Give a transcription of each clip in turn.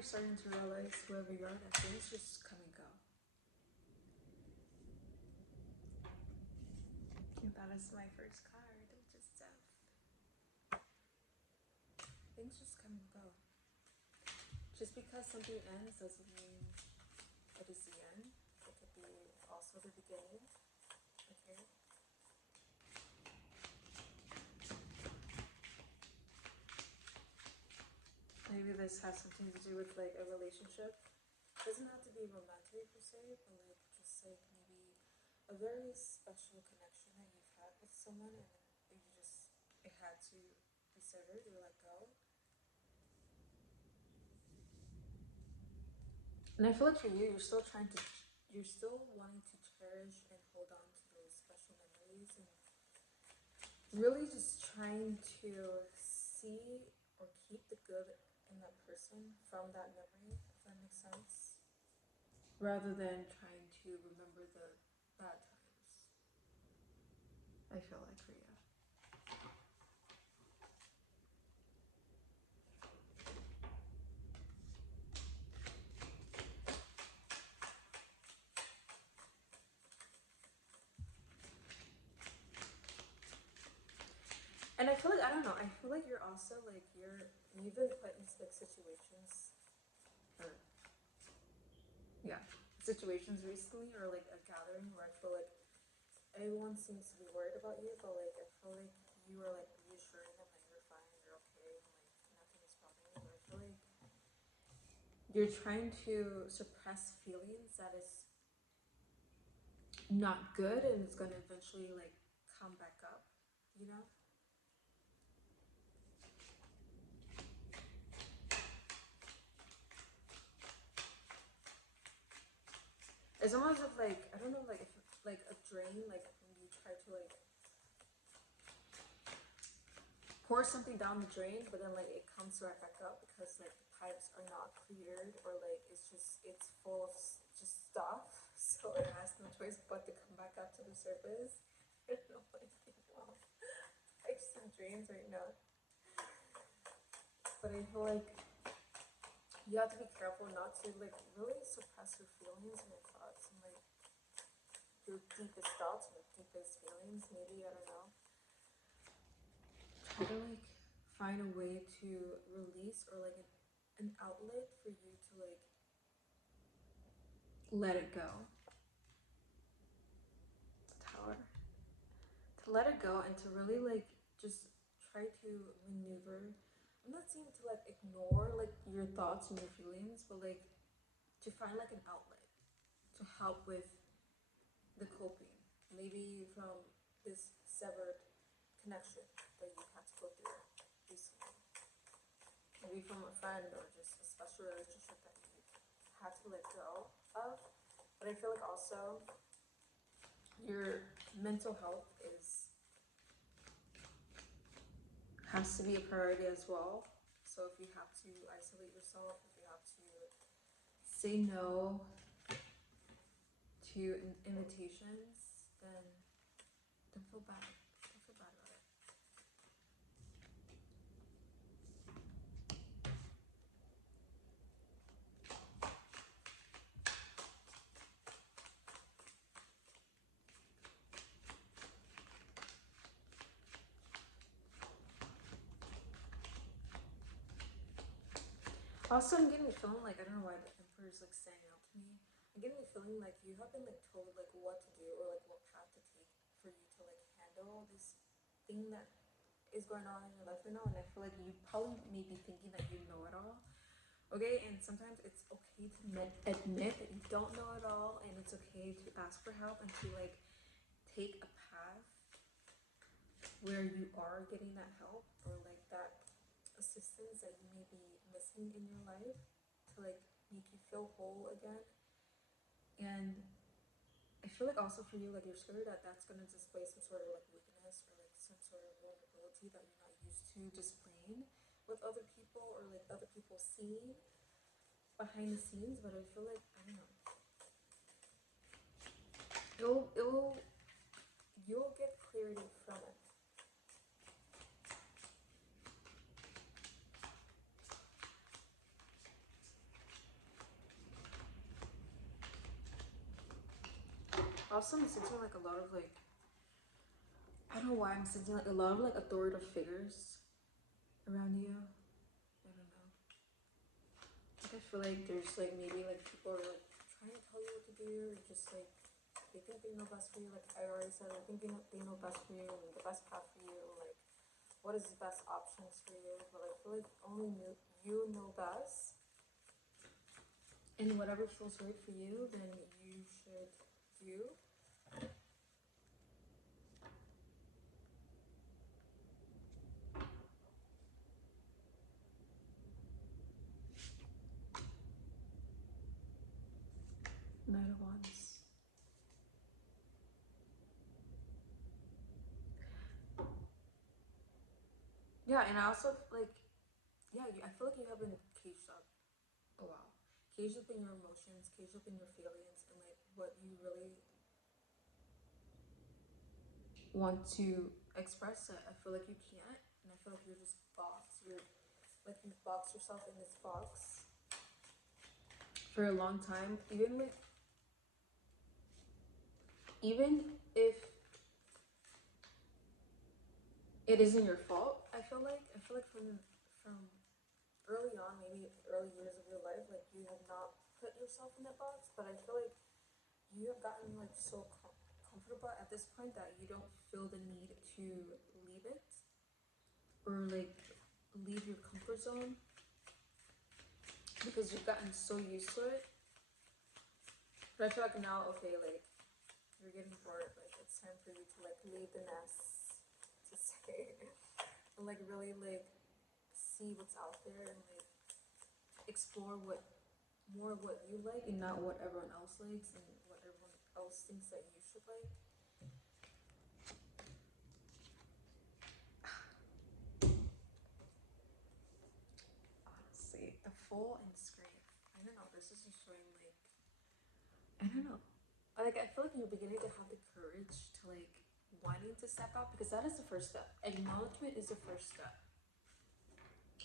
you're starting to realize, whoever you are, that things just come and go. And that is my first card, which is death. Things just come and go. Just because something ends doesn't mean it is the end. It could be also the beginning. Okay. Maybe this has something to do with like a relationship. It doesn't have to be romantic per se, but like just like maybe a very special connection that you've had with someone, and it had to be severed or let go. And I feel like for you, you're still wanting to cherish and hold on to those special memories, and really just trying to see or keep the good in that person from that memory, if that makes sense, rather than trying to remember the bad times. I feel like for you. And I feel like, I don't know, I feel like you're also like, you've been put into like situations, or yeah, situations recently, or like a gathering where I feel like everyone seems to be worried about you, but like I feel like you are like reassuring them that you're fine, you're okay, and like nothing is bothering you. But I feel like you're trying to suppress feelings that is not good, and it's gonna eventually like come back up, you know? It's almost like, I don't know, like if like a drain, like when you try to like pour something down the drain, but then like it comes right back up because like the pipes are not cleared, or like it's full of just stuff, so it has no choice but to come back up to the surface. I don't know, like, pipes and drains right now. But I feel like you have to be careful not to like really suppress your feelings and your thoughts, and like your deepest thoughts and your deepest feelings. Maybe, I don't know, try to like find a way to release, or like an outlet for you to like let it go. Tower. To let it go and to really like just try to maneuver. I'm not saying to like ignore like your thoughts and your feelings, but like to find like an outlet to help with the coping. Maybe from this severed connection that you had to go through recently. Maybe from a friend, or just a special relationship that you had to let go of. But I feel like also your mental health has to be a priority as well. So if you have to isolate yourself, if you have to say no to invitations, then don't feel bad. Don't feel bad about it. Also, I'm getting the feeling like, I don't know why the Emperor is like standing out to me. I'm getting the feeling like you have been like told like what to do, or like what path to take for you to like handle this thing that is going on in your life right now. And I feel like you probably may be thinking that you know it all. Okay, and sometimes it's okay to admit that you don't know it all, and it's okay to ask for help and to like take a path where you are getting that help, or like that assistance that you may be missing in your life, to like make you feel whole again. And I feel like also for you, like you're scared that that's gonna display some sort of like weakness, or like some sort of vulnerability that you're not used to displaying with other people, or like other people seeing behind the scenes. But I feel like, I don't know, you'll get clarity from it. Also, I'm sensing like a lot of like, I don't know why I'm sensing like a lot of like authoritative figures around you. I don't know. Like I feel like there's like maybe like people are like trying to tell you what to do, or just like they think they know best for you. Like I already said, I think they know best for you and the best path for you, and like what is the best options for you. But I feel like only you know best, and whatever feels right for you, then you should do. Knight of Wands. Yeah, and I also like, yeah, I feel like you have been caged up a while. Caged up in your emotions, caged up in your feelings, and like what you really want to express it. I feel like you can't, and I feel like you're just boxed. You're like you've boxed yourself in this box for a long time. Even if it isn't your fault, I feel like from early on, maybe early years of your life, like you have not put yourself in that box. But I feel like you have gotten like so comfortable at this point that you don't feel the need to leave it, or like leave your comfort zone, because you've gotten so used to it. But I feel like now, okay, like you're getting bored, like it's time for you to like leave the nest, to say, and like really like see what's out there, and like explore what you like, and not what everyone else likes and what everyone else thinks that you should like. Honestly, the Fool and Scream. I don't know. This is just showing like, I don't know. Like I feel like you're beginning to have the courage to like wanting to step out, because that is the first step. Acknowledgement is the first step.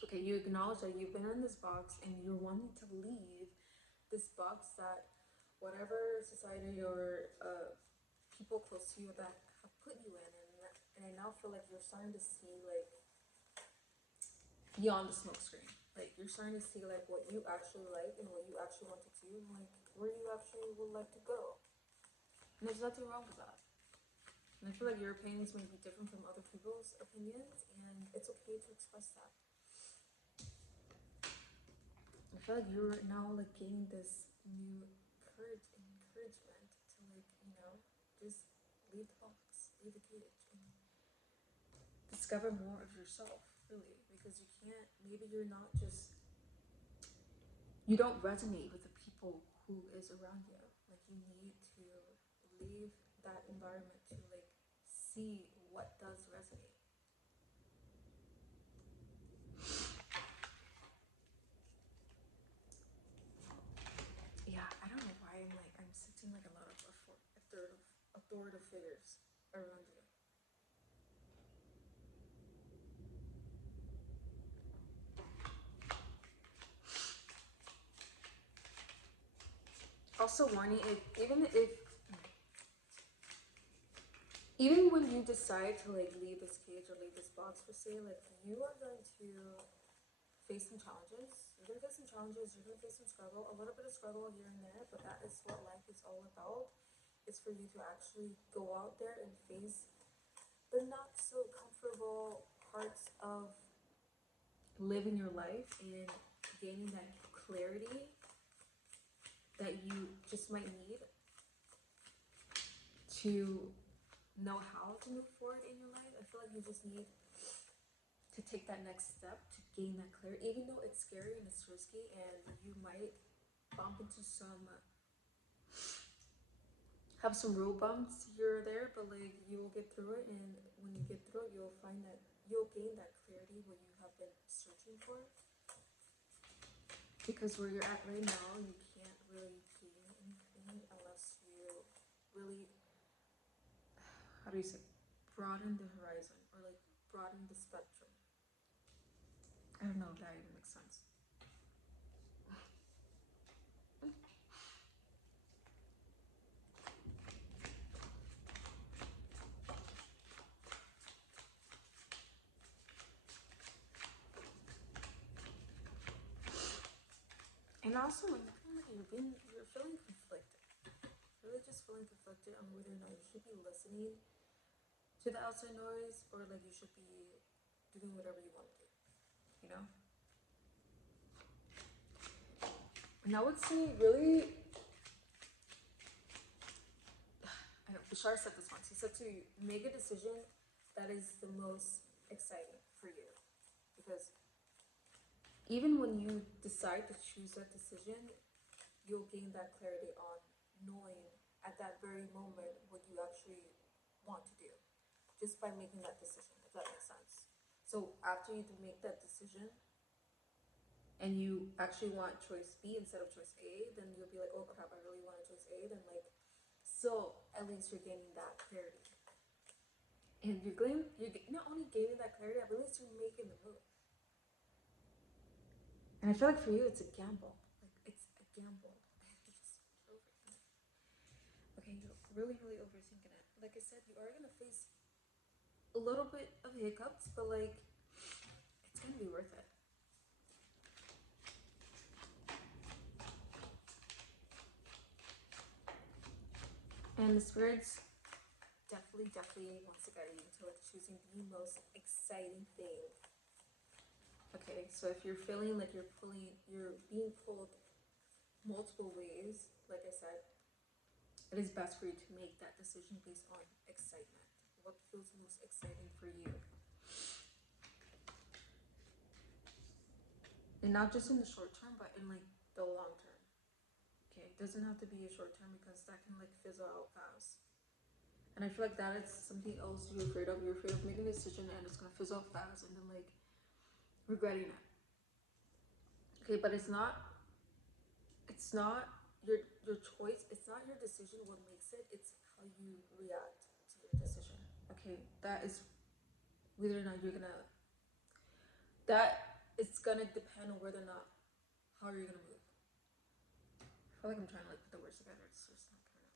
Okay, you acknowledge that you've been in this box and you're wanting to leave this box that whatever society or people close to you that have put you in, and I now feel like you're starting to see like beyond the smoke screen. Like you're starting to see like what you actually like and what you actually want to do, and like where you actually would like to go. And there's nothing wrong with that. And I feel like your opinions may be different from other people's opinions, and it's okay to express that. I feel like you're now like gaining this new courage and encouragement to like, just leave the box, leave the cage, and discover more of yourself, really. Because you can't, maybe you're not just, you don't resonate with the people who is around you. Like you need to leave that environment to like see what does resonate. Yeah, I don't know why I'm sensing like a lot of authoritative figures around you. Also warning, if even when you decide to like leave this cage or leave this box per se, like you are going to face some challenges. You're gonna face some challenges, you're gonna face some struggle, a little bit of struggle here and there, but that is what life is all about. It's for you to actually go out there and face the not so comfortable parts of living your life and gaining that clarity that you just might need to know how to move forward in your life. I feel like you just need to take that next step to gain that clarity, even though it's scary and it's risky, and you might bump into have some road bumps here or there, but like you will get through it, and when you get through it, you'll find that you'll gain that clarity what you have been searching for. Because where you're at right now, you can't really gain anything unless you really, how do you say, broaden the horizon, or like broaden the spectrum. I don't know if that even makes sense. And also when you're feeling conflicted. Really just feeling conflicted on whether or not you should be listening to the outside noise or like you should be doing whatever you want to do, you know? And I would say really Bashar said this once. He said to make a decision that is the most exciting for you. Because even when you decide to choose that decision, you'll gain that clarity on knowing at that very moment what you actually want to do just by making that decision, if that makes sense. So after you make that decision and you actually want choice B instead of choice A, then you'll be like, oh crap, I really wanted choice A. Then like, so at least you're gaining that clarity. And you're not only gaining that clarity, but at least you're making the move. And I feel like for you, it's a gamble. Like it's a gamble. Okay, you're really overthinking it. Like I said, you are gonna face a little bit of hiccups, but like it's gonna be worth it. And the spirits definitely wants to guide you into like choosing the most exciting thing. Okay, so if you're feeling like you're being pulled multiple ways, like I said, it is best for you to make that decision based on excitement. What feels most exciting for you? And not just in the short term, but in like the long term. Okay, it doesn't have to be a short term because that can like fizzle out fast. And I feel like that is something else you're afraid of. You're afraid of making a decision and it's gonna fizzle out fast and then like regretting it. Okay, but it's not your choice, it's not your decision what makes it, it's how you react to your decision. Okay, that is whether or not you're gonna that it's gonna depend on whether or not how you're gonna move. I feel like I'm trying to like put the words together. It's just not coming out.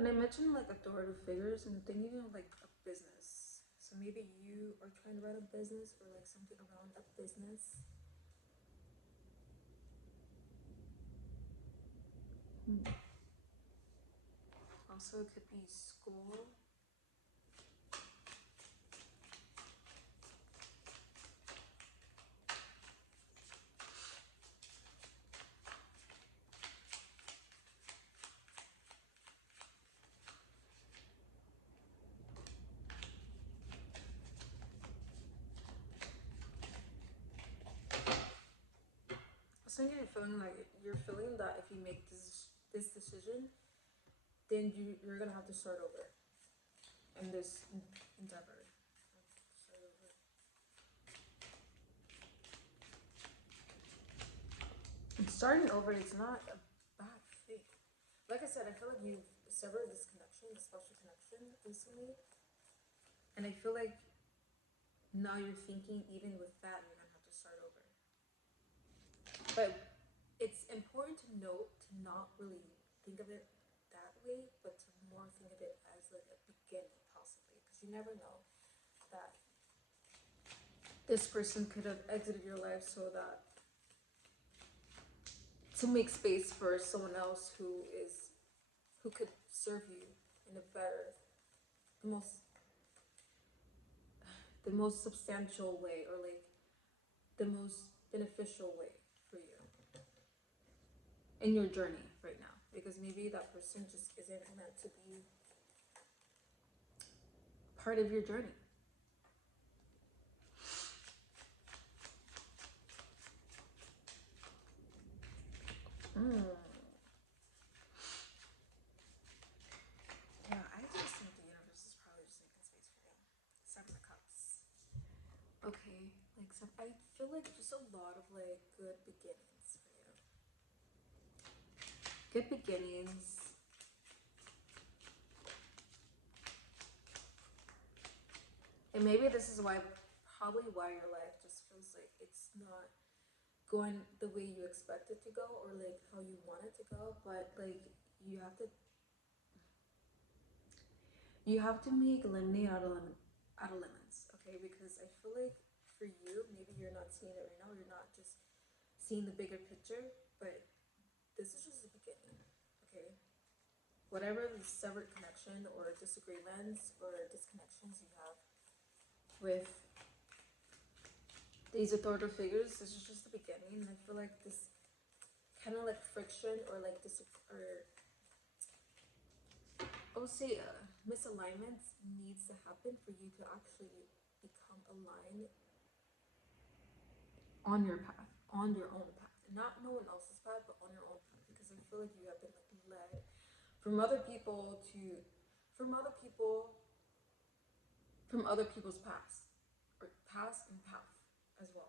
When I mentioned like authoritative figures, I'm thinking of like a business. So maybe you are trying to run a business or like something around a business. Also, it could be school. So you're feeling that if you make this decision, then you're gonna have to start over in this endeavor. Start over. And starting over is not a bad thing. Like I said, I feel like you've severed this connection, this special connection recently, and I feel like now you're thinking even with that you're gonna have to start over. But it's important to note to not really think of it that way, but to more think of it as like a beginning possibly, because you never know that this person could have exited your life so that to make space for someone else who could serve you in a better, the most substantial way, or like the most beneficial way for you in your journey right now, because maybe that person just isn't meant to be part of your journey. Yeah, I just think the universe is probably just making space for you. Seven of Cups. Okay, like I feel like just a lot of like good beginnings for you. Good beginnings. And maybe this is why, probably why your life just feels like it's not going the way you expect it to go or like how you want it to go. But like you have to make lemonade out of lemons, okay? Because I feel like for you, maybe you're not seeing it right now. You're not just seeing the bigger picture, but this is just the beginning, okay? Whatever the severed connection or disagreements or disconnections you have with these authoritative figures, this is just the beginning. And I feel like this kind of like friction or like this, or I would say misalignments needs to happen for you to actually become aligned on your path, on your own path, not no one else's path, but on your own path. Because I feel like you have been like led from other people to, from other people, from other people's past, or past and path as well.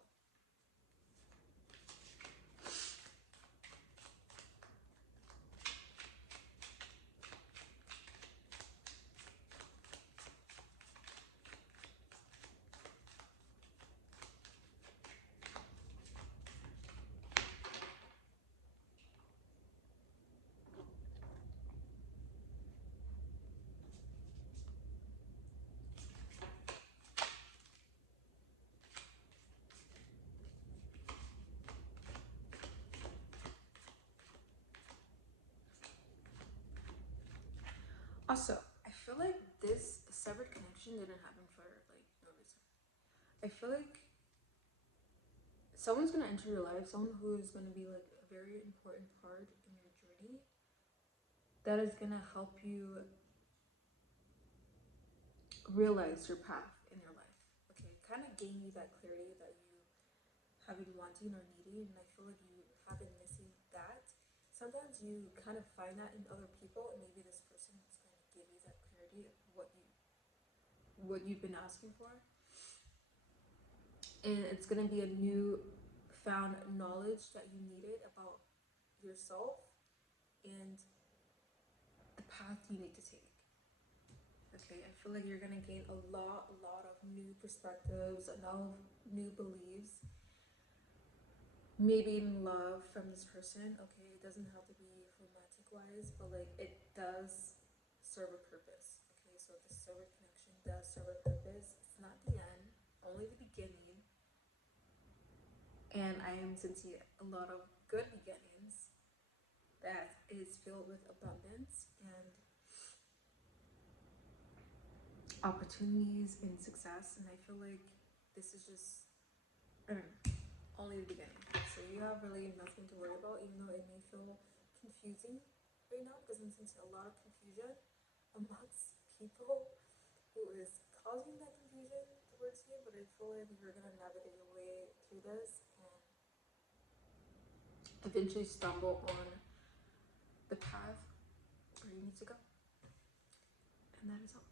Also, I feel like this severed connection didn't happen for like no reason. I feel like someone's gonna enter your life, someone who is gonna be like a very important part in your journey, that is gonna help you realize your path in your life. Okay, kind of gain you that clarity that you have been wanting or needing, and I feel like you have been missing that. Sometimes you kind of find that in other people, and maybe this person is going to give you that clarity of what you've been asking for, and it's going to be a new found knowledge that you needed about yourself and the path you need to take. Okay, I feel like you're gonna gain a lot of new perspectives, a lot of new beliefs, maybe even love from this person. Okay, it doesn't have to be romantic wise, but like it does serve a purpose. Okay, so the server connection does serve a purpose. It's not the end, only the beginning. And I am sensing a lot of good beginnings that is filled with abundance and opportunities and success. And I feel like this is just only the beginning. So you have really nothing to worry about, even though it may feel confusing right now, because I'm sensing a lot of confusion amongst people who is causing that confusion towards you. But I feel like you're gonna navigate your way through this and eventually stumble on the path where you need to go. And that is all.